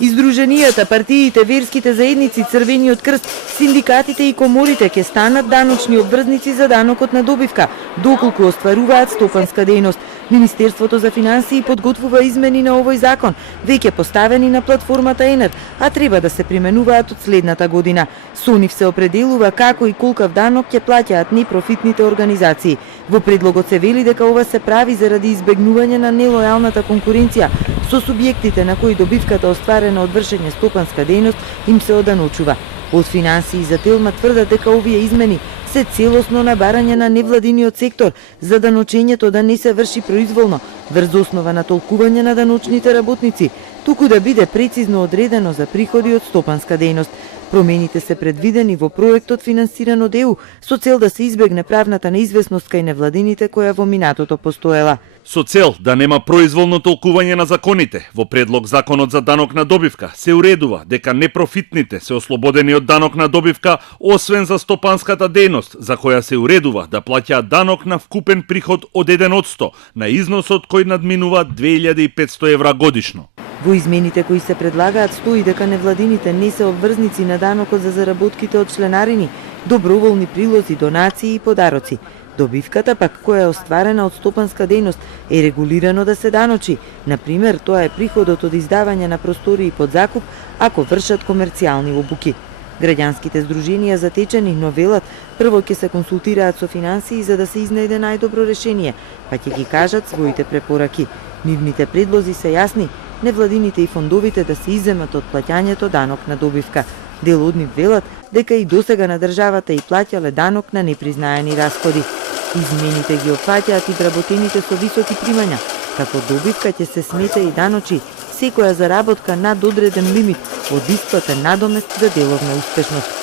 Издруженијата, партиите, верските заедници, Црвениот крст, синдикатите и коморите ќе станат даночни обврзници за данокот на добивка, доколку остваруваат стопанска дејност. Министерството за финансии подготвува измени на овој закон, веќе поставени на платформата ЕНЕР, а треба да се применуваат од следната година. Со нив се определува како и колкав данок ќе плаќаат непрофитните организации. Во предлогот се вели дека ова се прави заради избегнување на нелојалната конкуренција со субјектите на кои добивката остварена од вршење стопанска дејност им се оданочува. Од финансии за Телма тврдат дека овие измени се целосно на барање на невладиниот сектор за даночењето да не се врши произволно, врз основа на толкување на даночните работници, туку да биде прецизно одредено за приходи од стопанска дејност. Промените се предвидени во проектот финансиран од ЕУ со цел да се избегне правната неизвестност кај невладините која во минатото постоела. Со цел да нема произволно толкување на законите, во предлог Законот за данок на добивка се уредува дека непрофитните се ослободени од данок на добивка, освен за стопанската дејност, за која се уредува да плаќаат данок на вкупен приход од 1% на износот кој надминува 2500 евра годишно. Во измените кои се предлагаат стои дека невладините не се обврзници на данокот за заработките од членарини, доброволни прилози, донации и подароци. Добивката пак која е остварена од стопанска дејност е регулирано да се даночи. Например, тоа е приходот од издавање на простории под закуп ако вршат комерцијални обуки. Граѓанските здруженија затечени, но велат, прво ќе се консултираат со финансии за да се изнајде најдобро решение, па ќе ги кажат своите препораки. Нивните предлози се јасни, невладините и фондовите да се изземат од плаќањето данок на добивка. Дел од нив велат дека и досега на државата и плаќале данок на непризнаени расходи. Измените ги опфаќаат и вработените со високи примања, како добивка ќе се смета и даночи секоја заработка над одреден лимит од исплатен надомест за деловна успешност.